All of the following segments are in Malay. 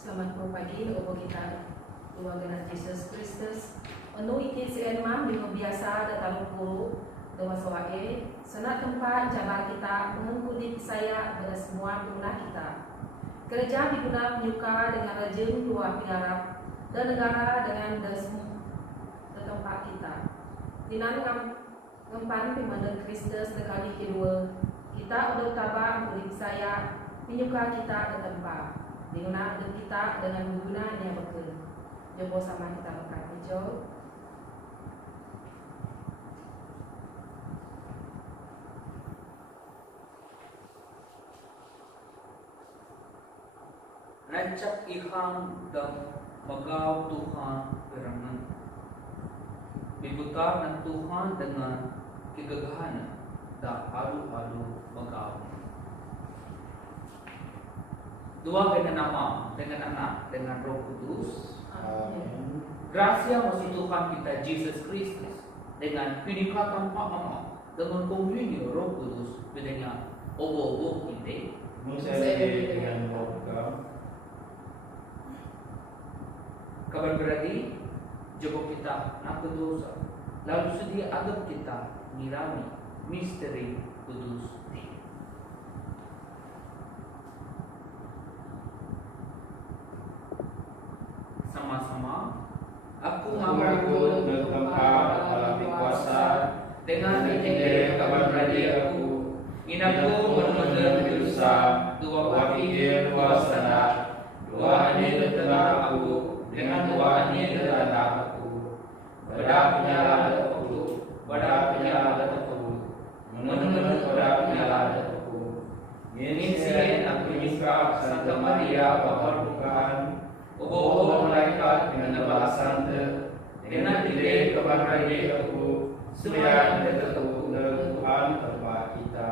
Selamat pagi opo kita Tuhan Yesus Kristus. Anu iki sien mah biasa datang guru dewa soage senat tempat jabar kita mengikuti saya pada semua guna kita. Kerja diguna menyuka dengan rejim dua piarap dan negara dengan desmu tempat kita. Dinan ngempan pimandan Kristus sekali kedua kita udah tabah mengikuti saya menyuka kita dan tempat. Diguna kita dengan guna yang betul. Jombo sama kita berkat hijau. Rancak iham dan magaw Tuhan berangan. Dibutar ng Tuhan dengan kegagahan dan alu-alu magaw. Dua dengan nama, dengan anak, dengan Roh Kudus. Amin. Gracia masih Tuhan kita Yesus Kristus dengan pinikatan Mama dengan komunion Roh Kudus dengan obo-obo kita. Musyawarah dengan Roh Kabar berarti joko kita nak berdosa lalu sedia agak kita ngirami misteri kudus ini. Sama-sama aku mengaku tempat dalam kuasa dengan ide kabar berarti aku inaku menuntut dosa dua pikir dua sana dua ini tentang aku dengan Tuhan ini adalah aku. Pada penyalah aku, pada penyalah aku, menurut pada penyalah aku. Ini sih aku nyikap Santa Maria Bapa Tuhan, obo malaikat dengan balasan dengan ide kepada aku, semua tetap Tuhan tempat kita.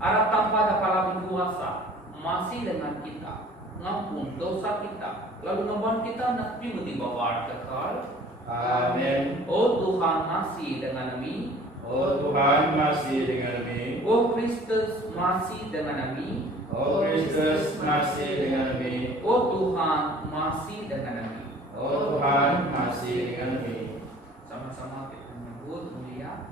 Arah tanpa dapat kuasa masih dengan kita. Ngampun dosa kita, lalu ngeban kita nak di bawah kekal. Amin. Oh Tuhan masih dengan kami. Oh Tuhan masih dengan kami. Oh Kristus masih dengan kami. Oh Kristus masih dengan kami. Oh Tuhan masih dengan kami. Oh Tuhan masih dengan kami. Sama-sama kita menyebut mulia.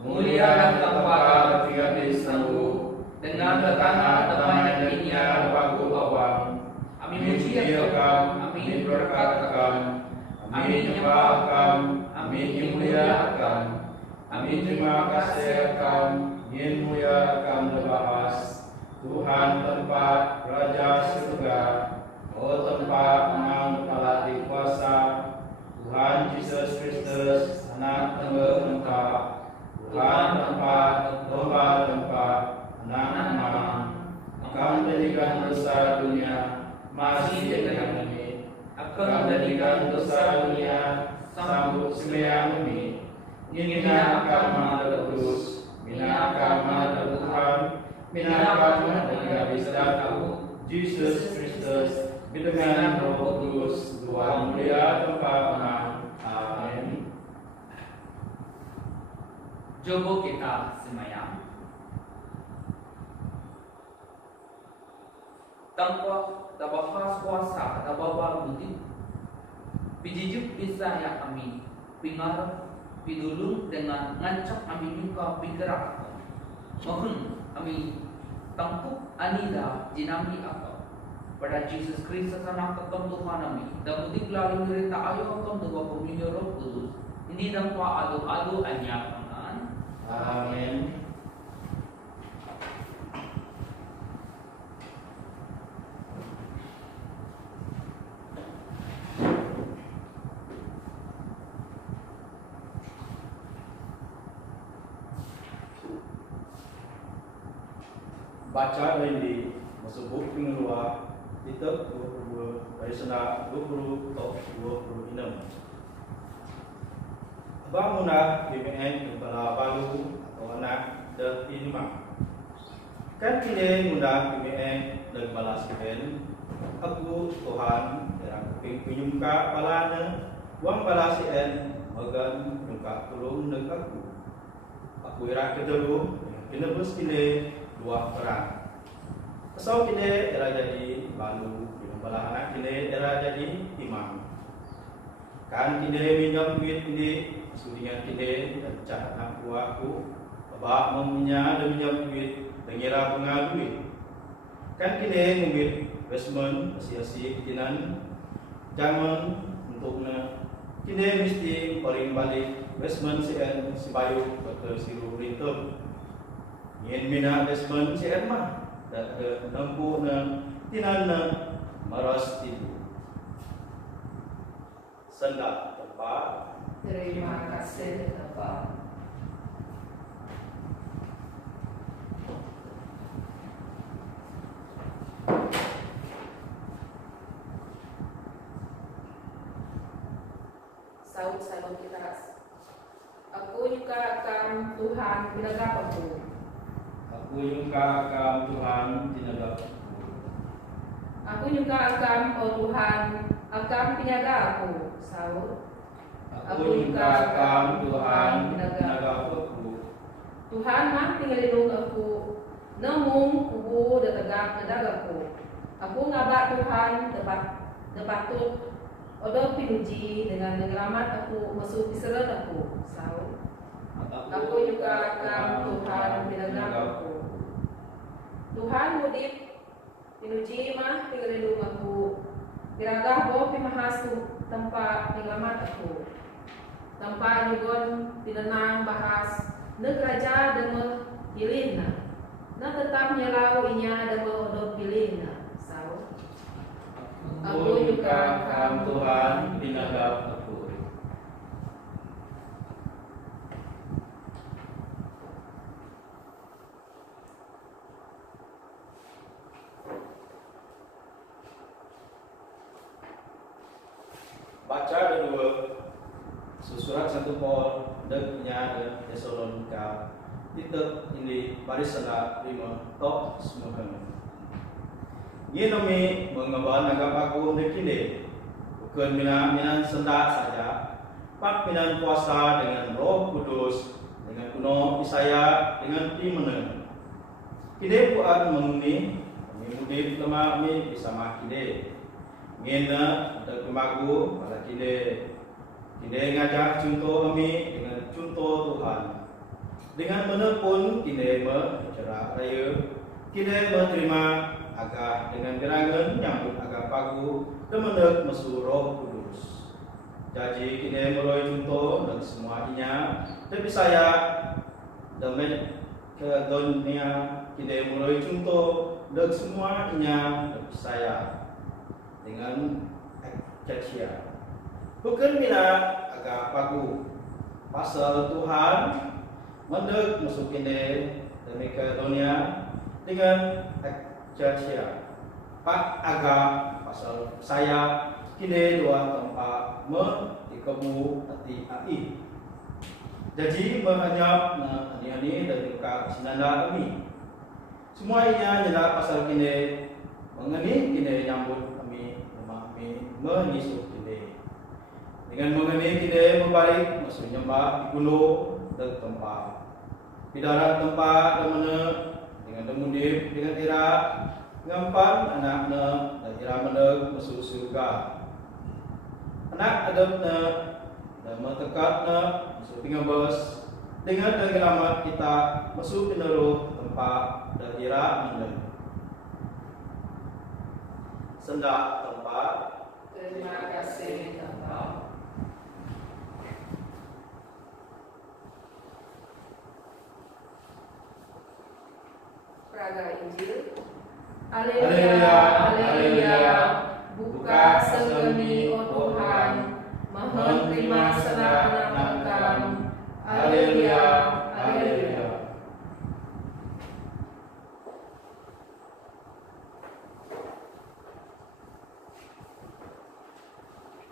Mulia dan tanpa tiga sanggup dengan tetangga teman inya bagu awam. Amin muji Akam, amin berkat Akam, amin nyembah Akam, amin mulia Akam, amin terima kasih Akam, yin mulia Akam lebahas. Tuhan tempat Raja surga, oh tempat menang kepala di kuasa, Tuhan Yesus Kristus, anak tengah lengkap, Tuhan tempat, anak-anak, Engkau menjadikan dosa dunia, masih dengan kami, akan menjadikan dosa dunia, sambut sembahyang kami, mina akan menghadap kudus, mina akan menghadap Tuhan, mina akan menghadap Kristus, Yesus Kristus, dengan Roh Kudus, Tuhan mulia tempat menang. Amin. Coba kita sembahyang. Tanpa tabahas kuasa, tabah budi, pijijuk kisah yang kami, pingar, pidulung dengan ngancak kami muka pinggerak. Mohon kami tangkup anida jinami akal. Pada Yesus Kristus anak kekem Tuhan kami, dan budi melalui cerita ayo kekem dua komunion Roh Kudus. Ini dampa adu-adu anyak tangan. Amin. Baca dari masuk buku pengeluar kitab 22 dari sana 20 atau 26. Bangunlah BPN kepala baru atau anak terima. Kan kini mudah BPN dan balas BPN. Aku Tuhan yang penyumka palanya uang balas BPN magan nyumka tolong dengan aku. Aku irak kedua penebus kini dua perang. Asal kini era jadi balu, belah anak kini era jadi imam. Kan kini minjam duit kini, sudingan kini dan cak anak buahku, bapak memunya dan minjam duit, dengira pengaduit. Kan kini ngumit basement asi-asi kinan zaman untuknya kini mesti paling balik basement si bayu ke siru rintum. Ingin mina basement si mah dan nempuh na tinan na maras tidu. Sendak tempat. Terima kasih Bapa. Saud salam kita. Aku juga akan Tuhan pinagapku. Aku juga akan Tuhan tinagapku. Aku juga akan Tuhan akan pinjaga aku. Saud. Aku juga akan Tuhan tinagapku. Tuhan mah tinggalin aku. Namun kubu datagak nadagaku. Aku ngabak Tuhan depatut odo pinuji dengan ngelamat aku masuk Israel aku. Saud. Aku juga akan Tuhan pinagapku. Tuhan mudip pinuji mah tinggalin aku. Diragah bo pimahas tempat ngelamat aku. Tempat nyugon pinenang bahas negraja deme pilihna. Na tetap nyelau inya deme odo pilihna. Saud. Aku juga akan Tuhan tinagapku. Baca kedua susurat 1 Paul deknya dan Tesalonika titik ini baris 5 top semua kami. Ia nami mengemban agam aku dekile bukan minan sendak saja pak minan puasa dengan Roh Kudus dengan kuno Isaya dengan timene. Kide buat menguni kami mudip lemah kami bisa makide. Ngena ada kemagu pada kide ngajak contoh kami dengan contoh Tuhan. Dengan menepun kide bercerak raya, kide menerima agak dengan gerangan nyambut agak pagu dan mendak mesu Roh Kudus. Jadi kide mulai contoh dan semua inya, tapi saya demi ke dunia kide mulai contoh dan semua inya tapi saya dengan cacia. Bukan mina agak pagu pasal Tuhan mendak masuk kini demi ke dunia dengan cacia. Pak agak pasal saya kini dua tempat dikebu hati ai. Jadi menghanyap ani dari ka sinanda kami. Semuanya nyala pasal kini mengeni kini nyambut menyusul kini. Dengan mengenai kini berbalik masuk nyembah di gunung dan tempat. Di darat tempat dan mana dengan demudip dengan tirak ngampan anaknya dan tirak meneg masuk surga. Anak adabnya dan metekatnya masuk dengan bos dengan selamat kita masuk peneruh tempat dan tirak meneg. Sendak tempat. Terima kasih Bapa. Praga Injil. Haleluya, haleluya. Buka segeni oh Tuhan, mohon terima serah anak Engkau. Haleluya, haleluya.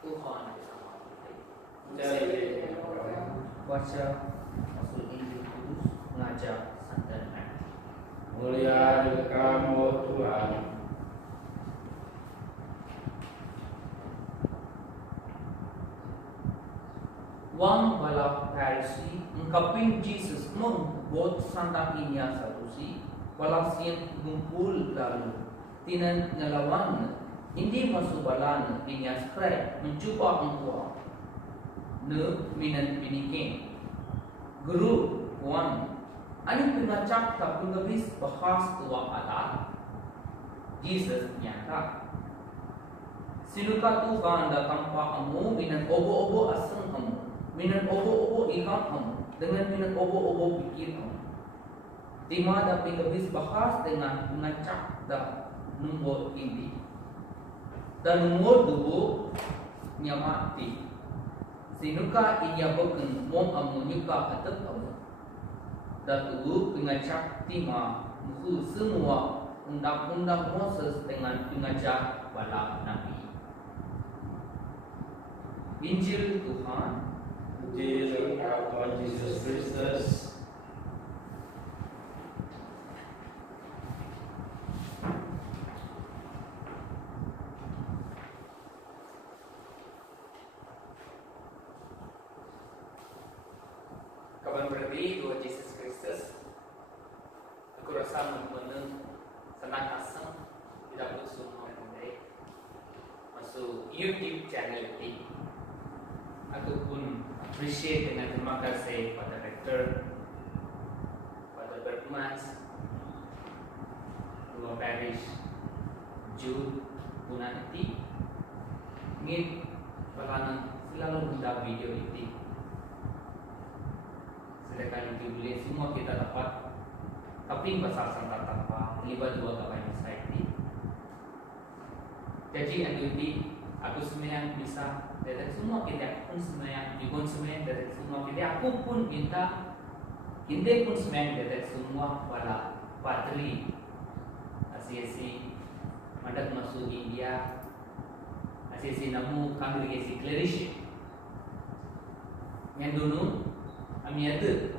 Tuhan bersama kita. Jadi Baca Rasul Injil Kudus mengajak santan hati. mulia Kamu Tuhan. Wang balap Pharisee ungkapin Jesus mengbot santak inya salusi Balasian gumpul lalu tinan ngelawan hindi masuk balan dinya spray mencuba angkua ne minan pinikin guru wan ani pengacak tak pengabis bahas tua alat Jesus nyata sinuka Tuhan datang pa kamu minan obo-obo aseng kamu minan obo-obo ikat kamu dengan minan obo-obo pikir kamu Tima dapat habis bahas dengan mengacak dan nombor ini. Dan nombor dua nyamati. Sinuka ia bukan mom amu nyuka atap amu. Dan dua pengacak tima musuh semua undang-undang Moses dengan pengacak bala Nabi. Injil Tuhan. Injil Tuhan Yesus Kristus. Kapan berarti Tuhan Yesus Kristus. Aku rasa mengenai senang asam tidak berusaha mengenai masuk YouTube channel ini. Aku pun appreciate dengan terima kasih pada rektor, pada Berkmas, dua parish, Jude, Punanti, ingin bagaimana selalu mendapat video ini. Sedangkan itu boleh semua kita dapat tapi pasal sangat tanpa libat dua kawan society. Jadi aku sebenarnya bisa dari semua kita pun sebenarnya juga sebenarnya dari semua kita aku pun minta kita pun sebenarnya dari semua wala padri asisi mandat masuk India asisi namu kongregasi clericship yang dulu kami ada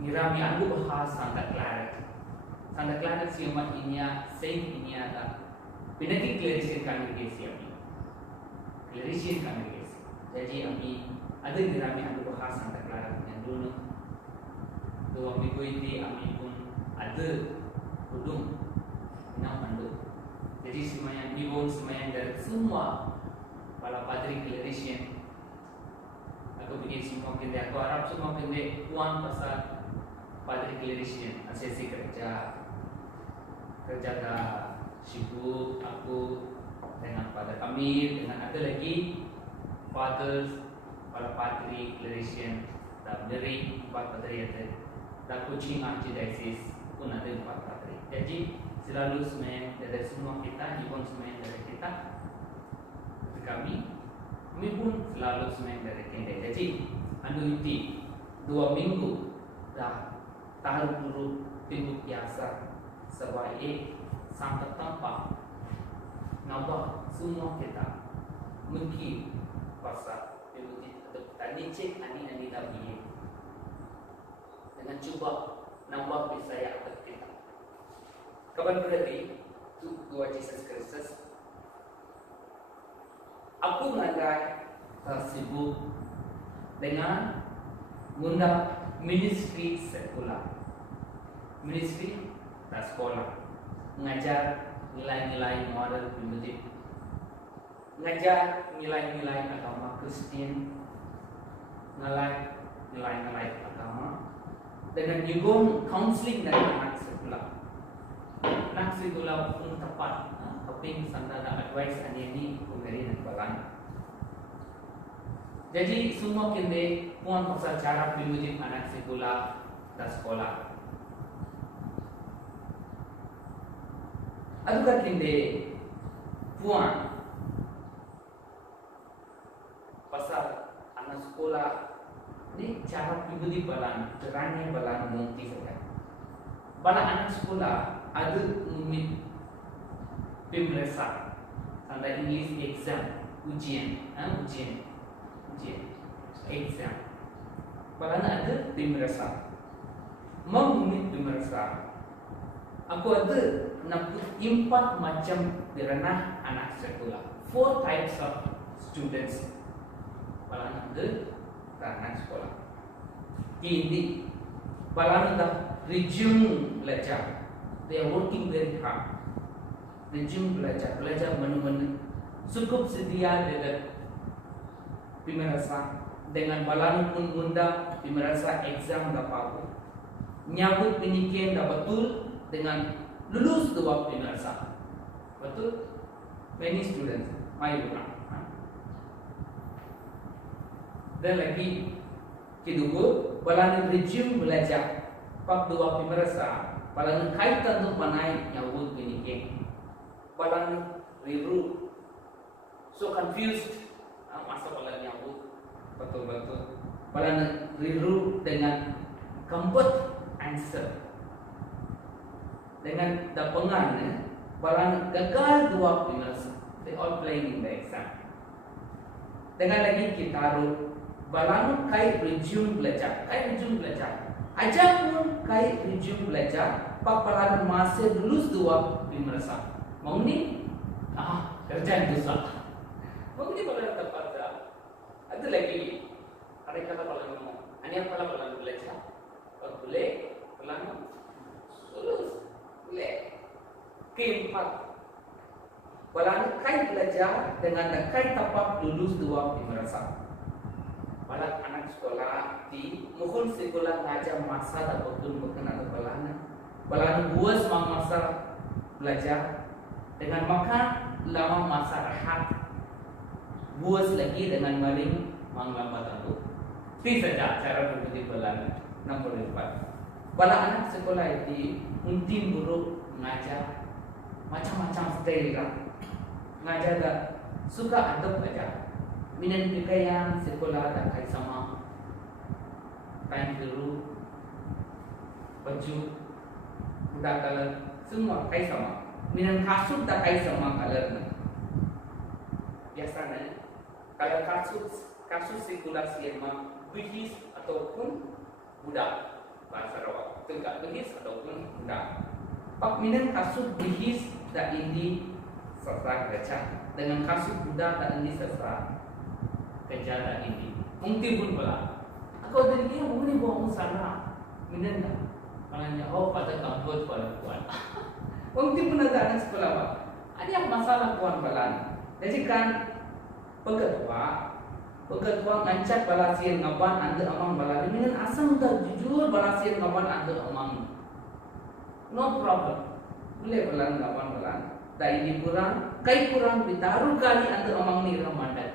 mirami aku bahas Santa Clara siapa ini saint ini ada pinaki clericship kongregasi kami clericship kongregasi jadi kami ada mirami aku bahas Santa Clara yang dulu dua minggu ini kami pun ada hudung enam mandu jadi semuanya ibu semuanya dari semua para padri clericship aku bikin semua kita aku harap semua kita puan pasal padri clericship asesi kerja dah sibuk aku dengan pada kami dengan ada lagi fathers para padri clericship dan dari empat padri ada dan coaching archdiocese pun ada empat padri jadi selalu semuanya dari semua kita ibu semuanya dari kita kami pun selalu semuanya dari kita jadi anu itu 2 minggu dah taruh dulu timbuk biasa sebagai sampai tanpa nambah semua kita mungkin pasal timbuk itu tadi cek ani nabi dengan cuba nambah bisaya atas kita kapan berarti Tuhan Yesus Kristus aku ngagai tersibuk dengan mengundang ministry sekular ministry dan sekolah mengajar nilai-nilai moral primitif mengajar nilai-nilai agama Kristen nilai-nilai agama dengan juga counseling dari anak sekolah pun tepat tapi sanda dan advice ini pemberi dan balan jadi semua kita puan pasal cara primitif anak sekolah dan sekolah adukah kita puan pasal anak sekolah ini cara primitif balan terangnya balan mungkin saja bala anak sekolah ada umit pemeriksaan tanda English exam ujian exam bala ada pemeriksaan mengumit pemeriksaan aku ada nampak 4 macam ranah anak sekolah 4 types of students bala ada ranah sekolah ini bala ada resume belajar. They are working very hard. Resume belajar menu-menu. Cukup sedia dengan pemirsa dengan balan pun bunda pemirsa exam dapat nyabut penikian dah betul dengan lulus dua pemirsa betul many students mai bukan dan lagi kedua balan resume belajar pak dua pemirsa balan kaitan tu panai nyabut penikian balan riru so confused masa balan nyabut betul-betul balan riru dengan comfort answer dengan dapangan balan gagal dua pemirsa they all playing in the exam dengan lagi kita taruh balan kai resume belajar aja pun kai resume belajar pak balan masih lulus dua pemirsa mau ni kerjaan dosa mau ni balan tepat ada lagi ada kata balan ngomong ani apa balan belajar boleh balan lulus boleh keempat balan kai belajar dengan kai tapak lulus dua pemirsa balan anak sekolah di mohon sekolah ngajar masa dah betul berkenaan balan buas masa belajar dengan makan lama masa rehat buas lagi dengan maling menglambat aku. Itu saja cara berbudi balan 64. Bala anak sekolah itu unting buruk ngajar macam-macam style kan. Ngajar dah suka adab aja. Minan pikaian sekolah dah kai sama. Kain biru, baju, budak color semua kai sama. Minan kasut dah kai sama color. Biasanya kalau kasus sirkulasi yang bihis ataupun budak bahasa Rawak tegak bihis ataupun budak pak minum kasus bihis tak ini sastra kerja dengan kasus budak tak ini sastra kerja tak ini mungkin pun pula aku dari dia mungkin buang sana minum tak malahnya pada kampus pada kuan mungkin pun ada anak sekolah pak ada yang masalah kuan balan jadi kan Peketua ngancak balasian ngaban anda amang balani minum asam dah jujur balasian ngaban anda amang no problem boleh balan ngaban balan dah ini kurang kai kurang ditaruh kali anda amang ni Ramadan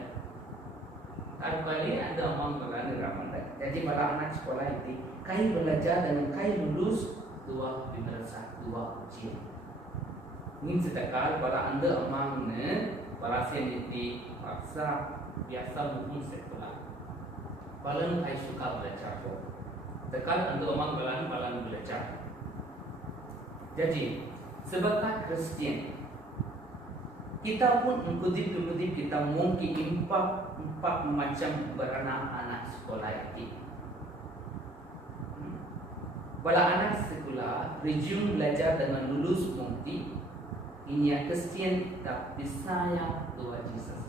taruh kali anda amang balan Ramadan jadi bala anak sekolah ini kai belajar dan kai lulus dua pemirsa dua ujian ini sedekah bala anda amang ne balasian itu paksa biasa mungkin sekolah. Balan saya suka belajar kok. Tekan untuk orang balan belajar. Jadi sebagai Kristian kita pun mengutip kita mungkin empat macam beranak anak sekolah ini. Bala anak sekolah resume belajar dengan lulus mungkin ini Kristian tak disayang Tuhan Yesus.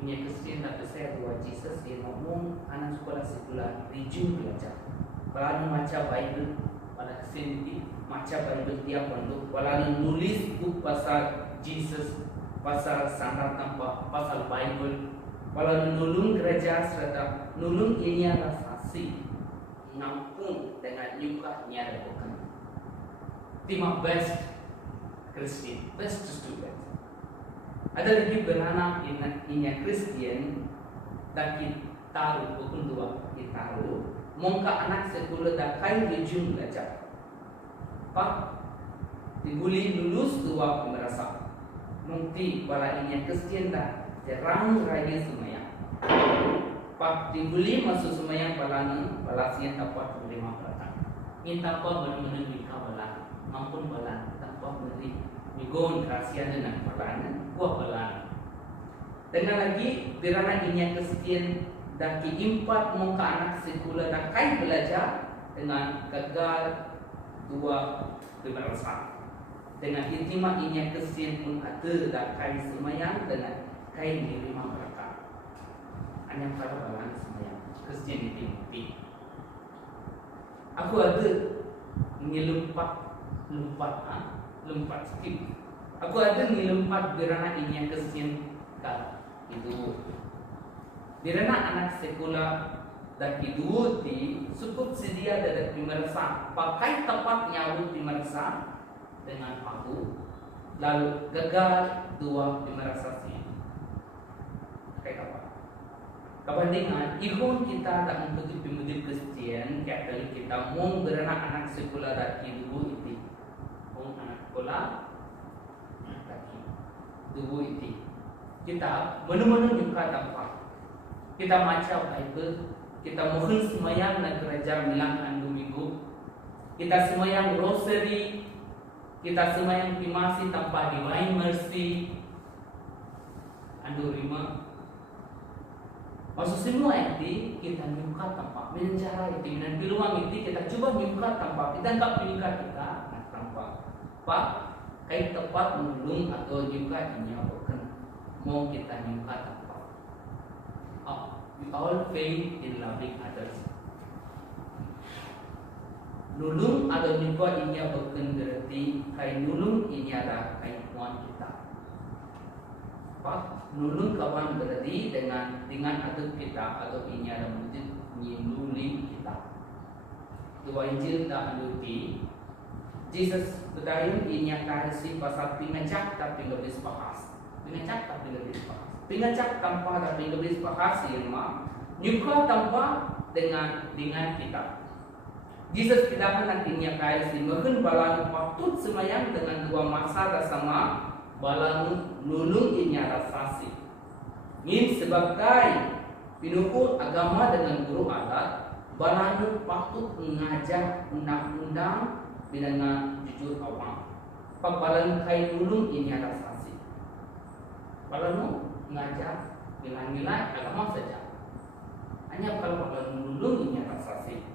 Ini Kristian tak percaya bahwa Yesus dia ngomong anak sekolah sekular resume belajar. Balan macam Bible pada Kristian ini macam Bible tiap bentuk. Balan nulis buku pasal Yesus, pasal sangat tanpa pasal Bible. Balan nulung gereja serta nulung ini adalah saksi nampung dengan nyukanya bukan. Timah best Kristian, best student. Ada lagi beranak ini Kristian dan kita tahu bukan dua kita tahu mungkin anak sekolah dah kai resume belajar pak dibuli lulus dua pemirsa mungkin bala ini Kristian dah jarang raya semuanya pak dibuli masuk semuanya balasian dapat terima beratan minta apa benar-benar nikah bala mampun bala tanpa beri migon kasihan dengan balan buah balan dengan lagi dirana ini Kristian dah keempat muka anak sekolah dah kai belajar dengan gagal dua pemirsa dengan intima ini Kristian pun ada dah kai semayang dengan kai menerima berkat hanya pada balan semayang Kristian itu aku ada lompat skip. Aku ada lompat berana ini yang kesian kal itu. Berana anak sekolah dan itu cukup sedia dari pemirsa pakai tepat nyawut pemirsa dengan aku lalu gagal dua pemirsa sih kayak apa kebandingan ihun kita tak membutuh pemudik Kristen kayak kali kita mau beranak anak sekolah dari dulu itu mau anak sekolah dari dulu itu kita menu-menu juga tempat kita macam Bible. Kita mohon semayang dan gereja bilang andu minggu. Kita semayang rosary. Kita semayang primasi tanpa divine mercy. Andu rima. Maksud semua itu kita nyuka tanpa mencara itu dan peluang itu kita coba nyuka tanpa kita enggak menyuka kita tanpa pak kait tepat menolong atau nyuka ini bukan mau kita nyuka tanpa. We all fail in loving others. Nulung atau nyuka ini bukan berarti kai nulung ini ada kaitan kita. Pak, nulung kawan berarti dengan aduk kita atau ini ada wujud nyinuli kita. Dua Injil tak aluti. Jesus bertanya ini kasih pasal pengacak tapi lebih bahas. Pengacak tapi lebih bahas. Pengacak tanpa tapi lebih bahas ilmu. Nyuka tanpa dengan kita. Jesus tidak nantinya kasih mohon balang patut semayang dengan dua masa bersama balang nulung ini rasasi. Ini sebagai pinukul agama dengan guru adat balang patut mengajar undang-undang dengan jujur awam. Pak balang kai nulung ini rasasi. Balang mengajar nilai-nilai agama saja. Hanya kalau balang nulung ini rasasi.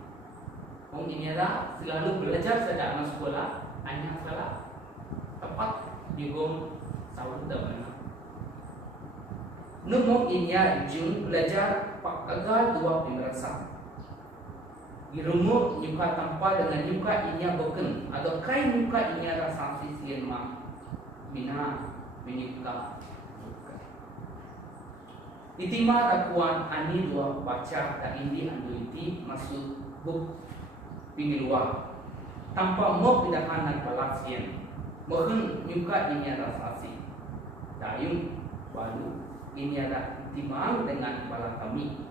Orang ini adalah selalu belajar sejak anak sekolah hanya salah tepat di gom sahur mana. Numok ini jung belajar pak gagal dua pemirsa. Di rumah nyuka tanpa dengan nyuka ini bukan atau kai nyuka ini rasa sisian mak bina menyuka. Itima rakuan ani dua baca dan ini andu iti masuk buk pingiluar tanpa mau pindahan dan balasian mohon nyuka ini ada sasi dayung baru ini ada timang dengan bala kami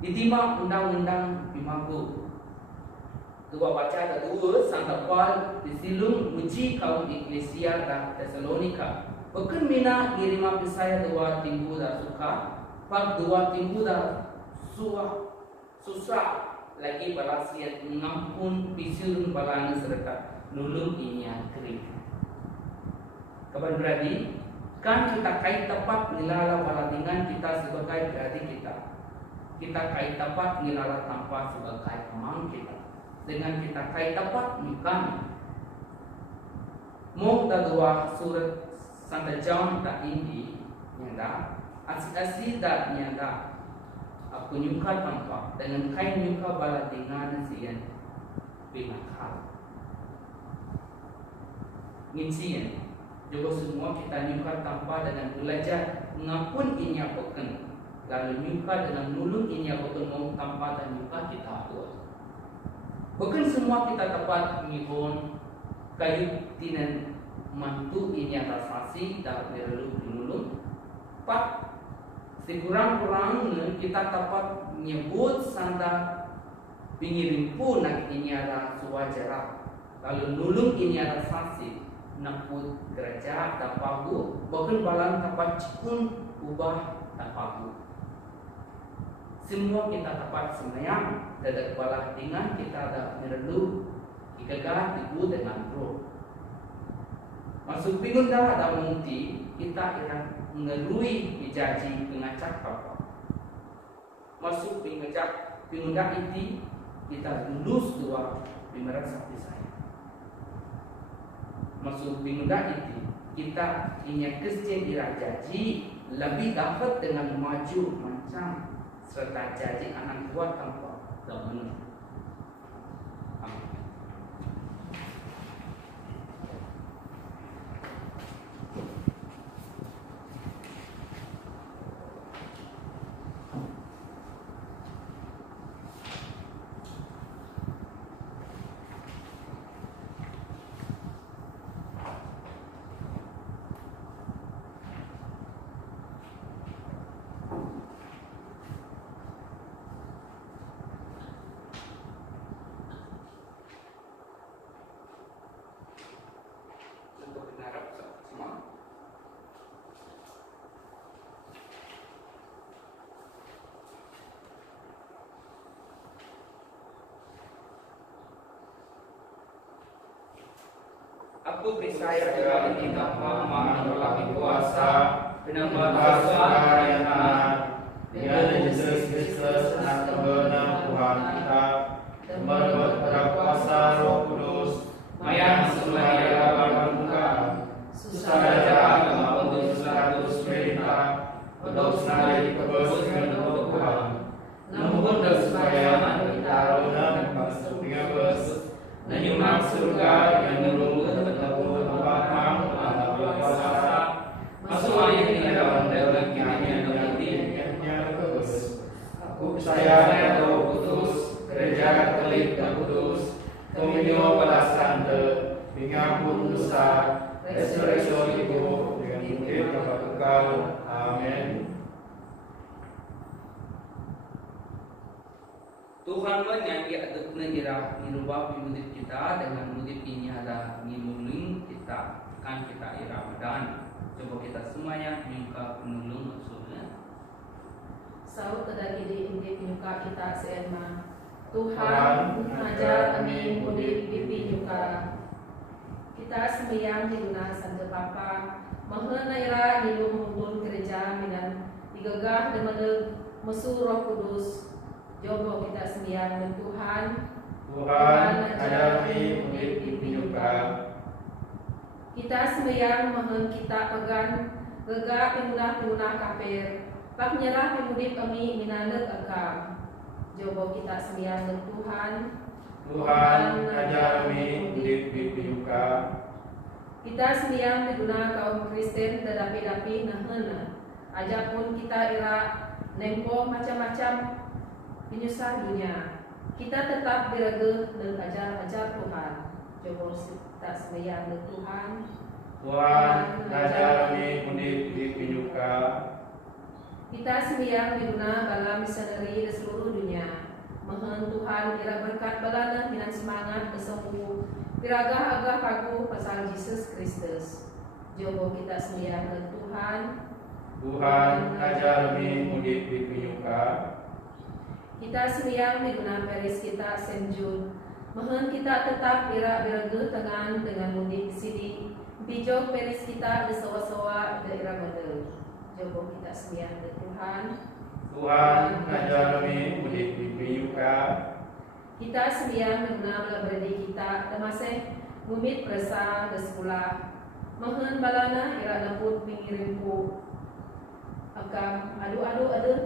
ditimang undang-undang bimagu dua baca ada dua Santa Paul disilung uji kaum Eklesia dan Tesalonika bukan mina irima pisaya dua tinggu dah suka pak dua tinggu dah susah lagi balasian ngampun pisurun balana serta nulung ini kering. Kapan berarti kan kita kait tepat nilala balatingan kita sebagai berarti kita kait tepat nilala tanpa sebagai amang kita dengan kita kait tepat bukan mau dua surat Santa John tak ini nyanda asli tak nyanda aku nyuka tanpa dengan kain nyuka balatingan sian binakal nginsian coba semua kita nyuka tanpa dengan belajar ngapun inya bukan lalu nyuka dengan nulung inya bukan mau tanpa dan nyuka kita tuh bukan semua kita tepat mihon kayu tinan mantu inya rasasi dan berlalu nulung pak sekurang-kurangnya kita dapat menyebut sanda pingirim pun nak ini ada suwajarah lalu nulung ini ada saksi nakut gereja tapahu bahkan balang tapat cikun ubah tapahu semua kita dapat semayang dadak balah dengan kita ada merelu ikagah tibu dengan roh masuk pingun dah ada mungti kita akan mengelui dijaji pengacak apa masuk pengacak pengundak itu kita lulus dua pemerintah saya masuk pengundak itu kita ingin Kristen dirajaji lebih dapat dengan maju macam serta jaji anak tua tanpa daun Aku percaya dengan kita Maha Memiliki kuasa, Nama yang dengan Yesus Kristus anak kebenaran Tuhan kita, menurut kuasa Roh Kudus, Mayang Sumaya Pembukaan, Susah maupun status perintah, untuk sengaja kebos dengan Tuhan, namun supaya kita renang masuk dengan bus, menyumbang surga yang menunggu bertemu tempat mau anak berkuasa, masuk ayat di dalam dalam kiranya dengan kebus. Aku percaya Roh Kudus, gereja Katolik dan kudus, komunio pada sante, pengampun dosa, resurreksi hidup dengan hidup yang kekal. Amin. Tuhan menyanyi untuk menjerah merubah hidup kita dengan hidup ini ada menuling kita kan kita Ramadan. Coba kita semuanya minta penolong maksudnya. Saud terdaki di indip nyuka kita seema. Tuhan mengajar kami mudip pipi nyuka. Kita sembahyang di guna santa Bapa, mengenaira hidup mumpun gereja minan digegah demeleg mesu Roh Kudus. Jogo kita sembahyang dengan Tuhan. Tuhan ajar kami mudip pipi nyuka. Kita sembahyang mohon kita pegan gegah pemuda-pemuda kafir. Pak nyerah pemudip kami minanek engkau. Jogo kita sembahyang dengan Tuhan. Tuhan ajar kami mudip pipi nyuka. Kita sembahyang diguna kaum Kristen tetapi nahena. Ajak pun kita ira nempo macam-macam penyusah dunia. Kita tetap berage dan ajar Tuhan. Jogo kita sembahyang dengan Tuhan. Tuhan ajar kami mudip pipi nyuka. Kita sembahyang diguna bala misioneri di seluruh dunia. Mohon Tuhan kira berkat balana minan semangat bersembuh piragah-agah kagu pasal Yesus Kristus. Jogo kita sembahyang dengan Tuhan. Tuhan ajar kami mudip pipi nyuka. Kita sembahyang diguna Paris kita Senjun. Mohon kita tetap ira berage tengan dengan mudik sidi. Bijok Paris kita di sawa-sawa daerah model. Jogo kita sembahyang dengan Tuhan. Tuhan ajar kami mudip pipi nyuka. Kita sembahyang diguna berdi kita termasuk mumit persa di sekolah. Mohon balana ira neput pingirimku. Agam adu-adu ada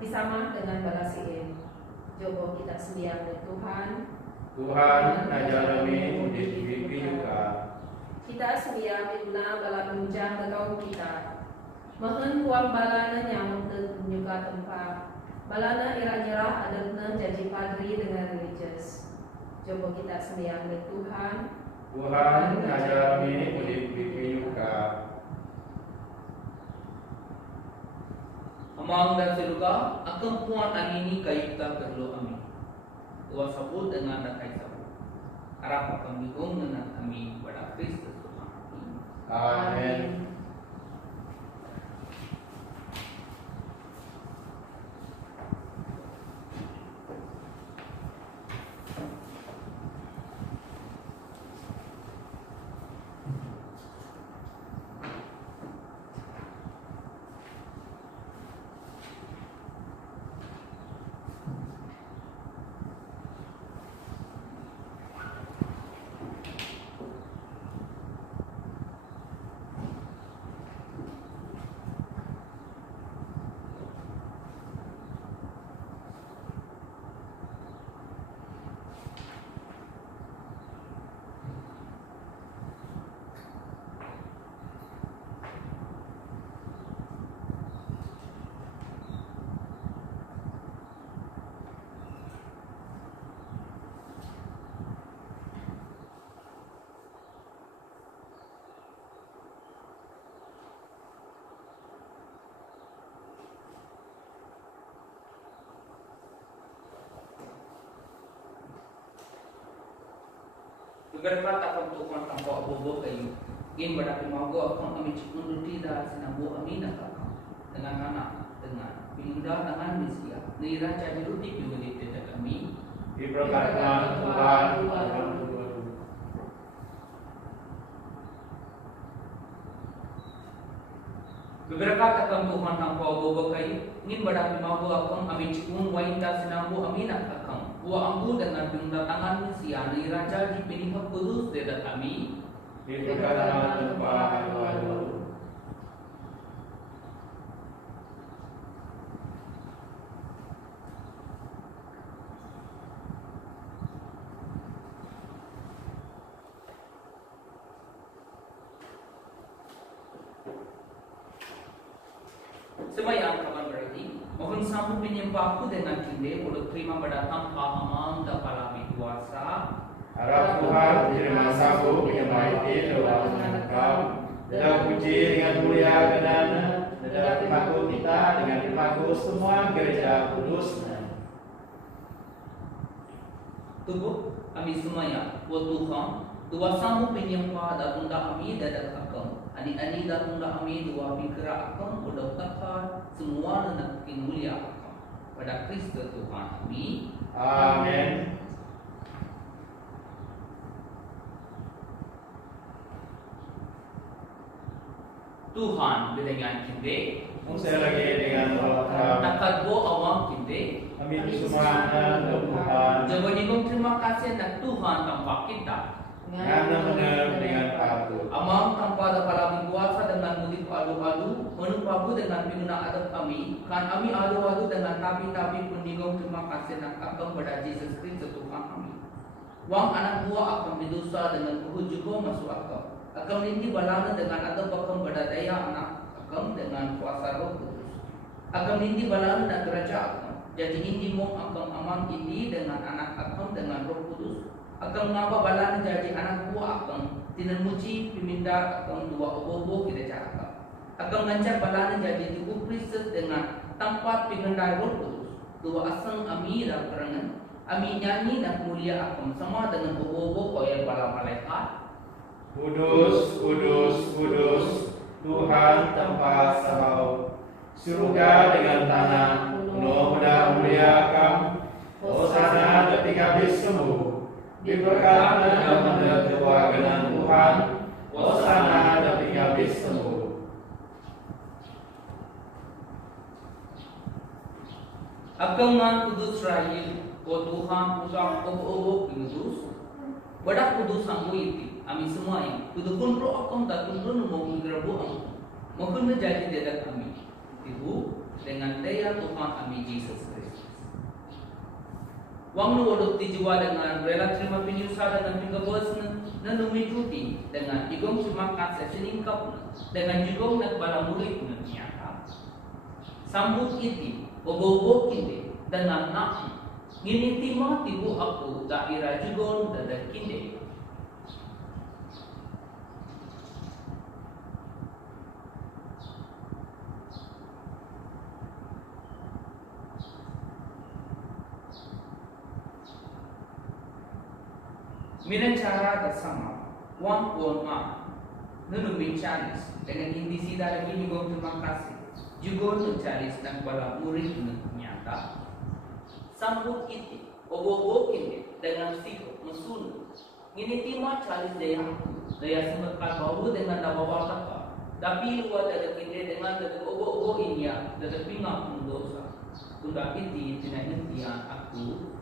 bisama dengan balasiin. Jogo kita sembahyang dengan Tuhan. Tuhan ajar kami mudip pipi nyuka. Kita sembahyang diguna bala penunjang ke kaum kita. Mohon kuam balana nyamuk juga tempat. Balana ira nyerah adetna jadi padri dengan religious. Coba kita sembahyang dengan Tuhan. Tuhan ajar kami mudip pipi nyuka. Amang dan seluka akan puan ini kaita perlu amin. Tuhan sabut dengan dakai sabut. Harap akan bingung dengan kami pada Kristus Tuhan. Amin. Berkat akan tukang tampak bobo kayu. Gin berdapat mago akan kami cikun ruti dah sinabu amin akan dengan anak dengan pindah dengan misia. Nira jadi ruti juga di tidak kami. Diberkati Tuhan. Beberkat akan Tuhan tanpa bobo kayu, ingin berapi mampu akan amin cikung wainda senambu aminat akan. Buah ambu dengan pendatangan siani raja di penihak kudus dedat kami. Diberkati tempat lalu. Sembahyang kawan berarti, mohon sambut penyembahku dengan kinde, mulut terima berdatang pahamam dan palami kuasa. Harap Tuhan terima sambut penyembah itu dalam Engkau. Dan puji dengan mulia kenana, dan terpaku kita dengan terpaku semua gereja kudus. Tubuh kami semuanya, buat Tuhan, dua sambut penyembah dan unda kami dadat akam. Ani-ani dan unda kami dua pikira akam, udah takar semua dan mulia akam. Pada Kristus Tuhan kami. Amin. Tuhan dengan kinde, Saya lagi dengan Allah. takkan bo awam kinde. Amin semua dan Tuhan. Jawabnya terima kasih dan Tuhan tanpa kita. Karena benar dengan patut. Amam tanpa ada palami kuasa dengan mudik alu-alu, menumpaku dengan pinuna adat kami. Kan kami alu-alu dengan tapi peninggung terima kasih dan akan pada Yesus Kristus Tuhan kami. Wang anak buah akan berdosa dengan kuhu juga masuk akal. Akan ini balana dengan ada bakam pada daya anak akan dengan kuasa Roh Kudus. Akan ini balana dan kerajaan akan. Jadi ini mau akan aman ini dengan anak akan dengan Roh Kudus. Akan ngapa balana jadi anak buah akan tidak muji pemindah akan dua obo kita cakap. Akan ngancak balana jadi tubuh Kristus dengan tempat pengendai Roh Kudus. Dua asang ami dan kerangan. Ami nyanyi dan mulia akan sama dengan obo koyal bala malaikat. Kudus, kudus, kudus, Tuhan tempat Sabaoth. Surga dengan tanah penuh pada mulia Kam. Hosana ketika habis sembuh. Diberkati nama keluarga Tuhan. Hosana ketika habis sembuh. Akangan kudus Israel, o Tuhan pusat obo kudus. Badak kudus sanggu itu. Kami semua yang kudu kontrol akam tak kontrol mau menggerabu akam. Mungkin menjadi dekat kami. Ibu dengan daya Tuhan kami Yesus Kristus. Wang nuwaluk dijual dengan rela terima penyusaha dengan pinggabos na numituti dengan igong sumakat sa siningkap dengan jugong nagbala murid na niyaka. Sambut iti, bobo kindi dengan nak nginitima tibu aku daira jugong dadak kindi. Mina cara bersama Wang Puan Ma Nunubin Charis dengan indisi dari ini juga terima kasih juga untuk Charis dan kepala murid nyata sambut itu obo ini dengan sikap mesun ini timah Charis daya semerkat bau dengan dawa taka tapi luar dari kita dengan dari obo ini ya dari pinggah pun dosa sudah itu tidak hentian aku.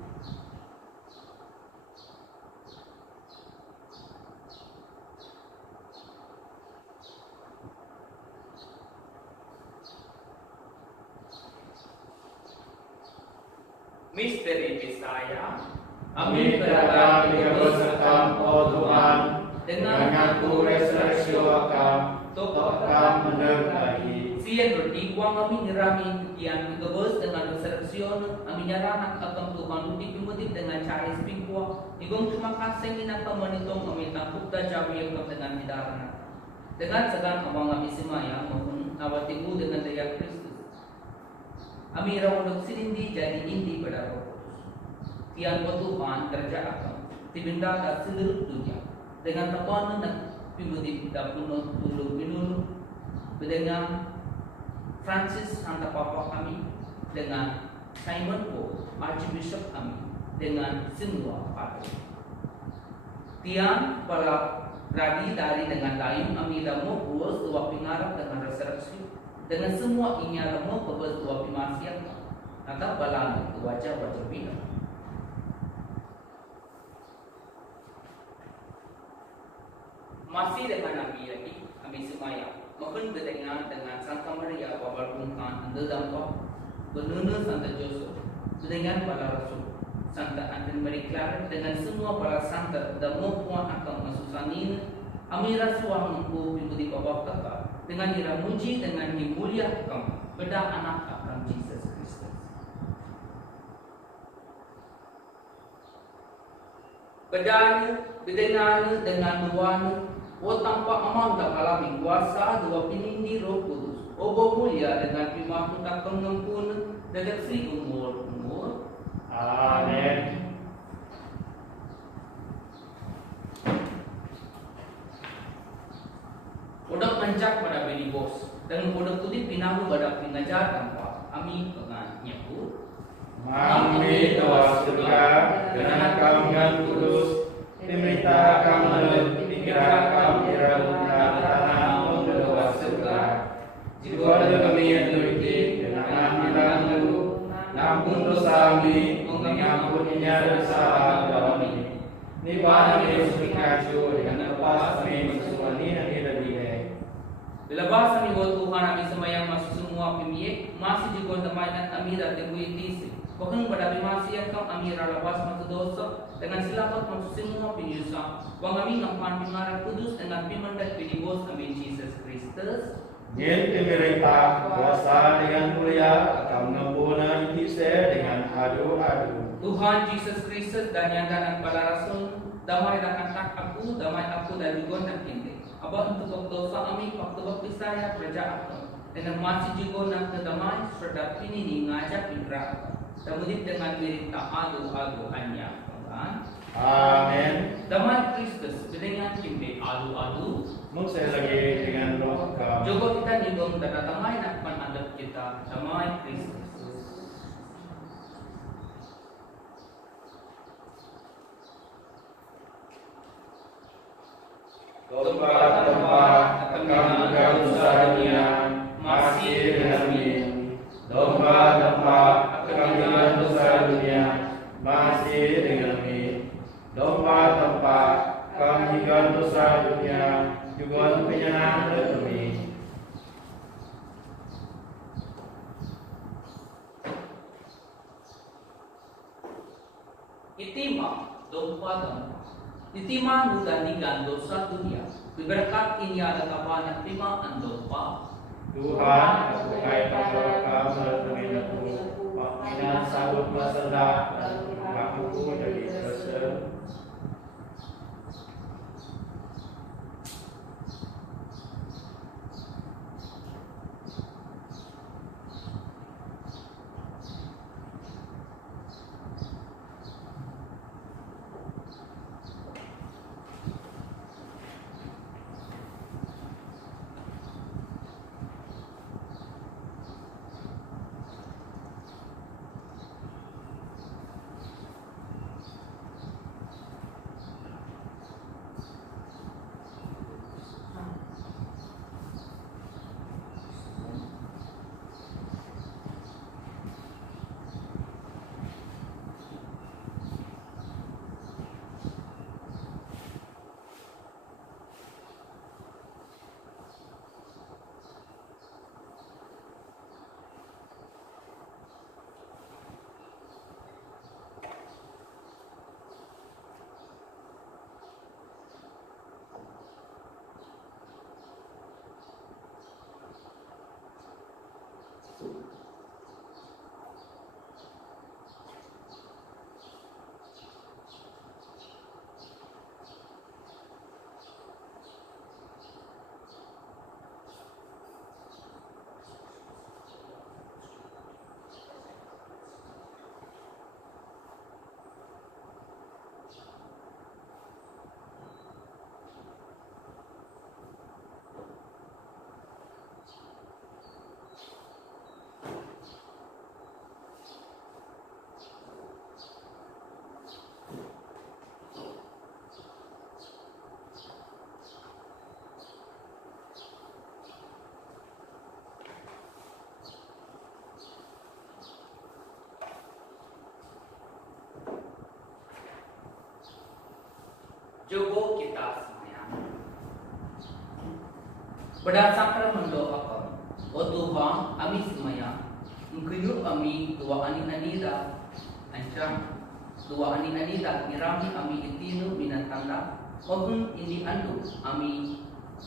Misteri Bisaya, Amin terhadap kebersertaan oh Tuhan, dengan ku resurreksio akam, akam mendekati. Sian berdikwang kami ngerami kian kebos dengan resurreksion, kami nyaranak akam Tuhan mudik dengan cari spingkwa. Igong terima kasih ina kamanitong kami tangkup dajawi akam dengan hidarana. Dengan segan abang kami semaya mohon nawatimu dengan daya Kristus. Kami rawalog silindi jadi indi pada Roh Kudus. Tiang Tuhan kerja akan tibinda dan seluruh dunia dengan tapuan dan pimudi kita punuh dulu minul dengan Francis Santa Papa kami dengan Simon Poe Archbishop kami dengan semua patut. Tiang para radi dari dengan lain kami damu puas dua pingarap dengan resurreksi. dengan semua inya lemo pebel tua pimasiak atau balang wajah bina. Masih dengan Nabi lagi, kami semaya maupun berdengar dengan Santa Maria Bapa Bungkan anda dampak benuna Santa Joseph dengan para rasul Santa Antin Marie Claret dengan semua para santa dan mohon akan masusanin amira suang mengku pimudi Bapa Kaka dengan ira muji dengan dimulia kamu beda anak akan Jesus Kristus. Bedanya, bedengan dengan nuwana. O tanpa aman tak alami kuasa dua pinindi Roh Kudus. Obo mulia dengan firman tak pengampun dengan Sri umur. Amin. Udah mencak pada bini bos dan udah kutip pinahu pada pengajar tanpa amin dengan nyebut. Mami doa surga dengan kamu kudus diminta kamu pikiran kamu kira tanah doa surga. Jika kami yang duiti dengan bilang ampun dosa kami, mengampuninya dosa kami. Nibbana Yesus Kristus dengan lepas kami bersuani dan tidak dihai. Dilabas kami buat Tuhan kami semayang masuk semua pemilik masih juga temankan kami dan temui tisi. Bahkan pada masih yang kami lepas masuk dosa dengan selamat masuk semua penyusa. Wang kami ngapain pengarah kudus dengan pimandat pinibos kami Jesus Kristus. Yen pemerintah kuasa dengan mulia akan mengampuni kita dengan adu-adu. Tuhan Yesus Kristus dan yang dan para rasul damai akan tak aku damai aku dan juga nak kini. Abah untuk dosa kami waktu saya kerja aku dengan masih juga nak damai serta ini ngajak indra. Kemudian dengan berita adu-adu hanya kan. Amin. Damai Kristus dengan kini adu-adu. Saya lagi dengan roh kamu. Juga kita nibung dan damai nak menadap kita damai Kristus. Tempat-tempat akan dosa dunia masih dengan kami. Tempat-tempat akan dosa dunia masih dengan kami. Tempat-tempat kami dosa dunia juga penyenang kami. Itima tempat-tempat. Itima menggantikan dosa dunia. Berkat ini ada kapan itima andopa. Tuhan, aku kait kamu bertemin aku. Pakina sabut masalah dan aku jadi kesel. Coba kita semayang. Berdasarkan mendoakan, oh Tuhan, kami semayang. Mengkuyuk kami dua ani-anida, ancam dua ani-anida ngirami kami itinu minatanda. Mohon ini andu kami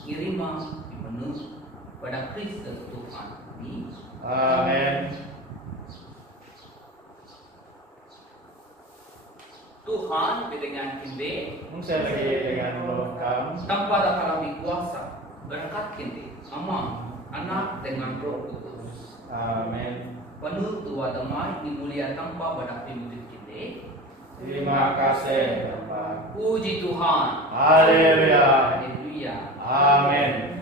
ngirima dimenu pada Kristus Tuhan kami. Amin. Tuhan dengan kinde Mengsertai dengan rohkam tanpa ada kami kuasa berkat kinde Ama, Anak dengan Roh Kudus. Amin. Penuh tua damai dimulia tanpa pada pimpin kinde. Terima kasih Bapa. Puji Tuhan. Haleluya. Haleluya. Amin.